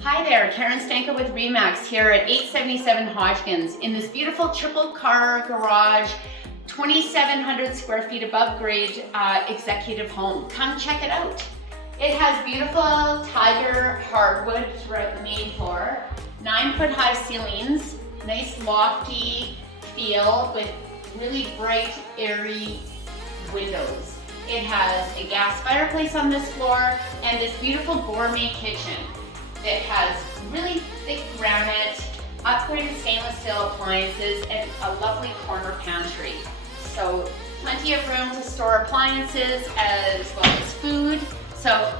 Hi there, Karen Stanko with Remax here at 877 Hodgkins in this beautiful triple car garage, 2,700 square feet above grade executive home. Come check it out. It has beautiful tiger hardwood throughout the main floor, 9-foot high ceilings, nice lofty feel with really bright, airy windows. It has a gas fireplace on this floor and this beautiful gourmet kitchen. It has really thick granite, upgraded stainless steel appliances, and a lovely corner pantry. So plenty of room to store appliances as well as food. So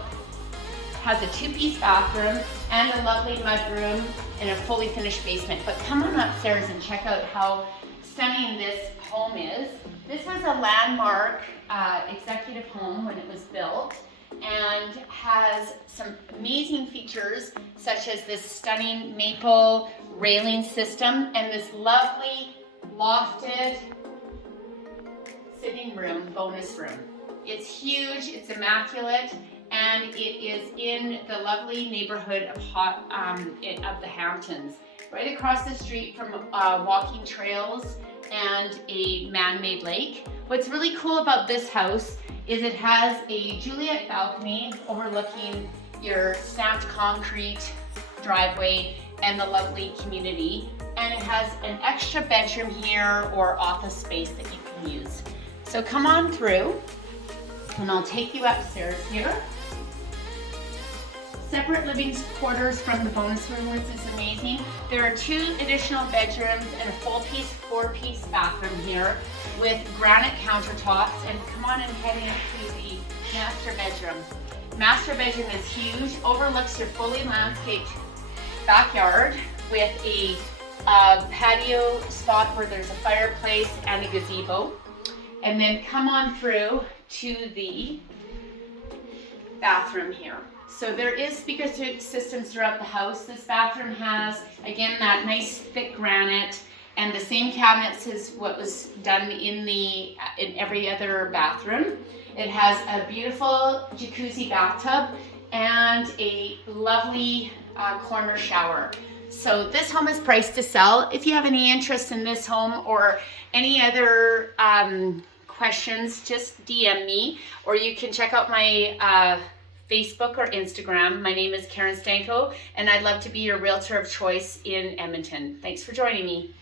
has a 2-piece bathroom and a lovely mudroom and a fully finished basement. But come on upstairs and check out how stunning this home is. This was a landmark executive home when it was built, and has some amazing features such as this stunning maple railing system and this lovely lofted sitting room, bonus room. It's huge, it's immaculate, and it is in the lovely neighborhood of the Hamptons, right across the street from walking trails and a man-made lake. What's really cool about this house is it has a Juliet balcony overlooking your stamped concrete driveway and the lovely community. And it has an extra bedroom here or office space that you can use. So come on through and I'll take you upstairs here. Separate living quarters from the bonus room, which is amazing. There are 2 additional bedrooms and a full-piece, 4-piece bathroom here with granite countertops. And come on and heading up to the master bedroom. Master bedroom is huge, overlooks your fully landscaped backyard with a patio spot where there's a fireplace and a gazebo. And then come on through to the bathroom here. So there is speaker systems throughout the house. This bathroom has, again, that nice thick granite and the same cabinets as what was done in every other bathroom. It has a beautiful jacuzzi bathtub and a lovely corner shower. So this home is priced to sell. If you have any interest in this home or any other questions, just DM me, or you can check out my Facebook or Instagram. My name is Karen Stanko, and I'd love to be your realtor of choice in Edmonton. Thanks for joining me.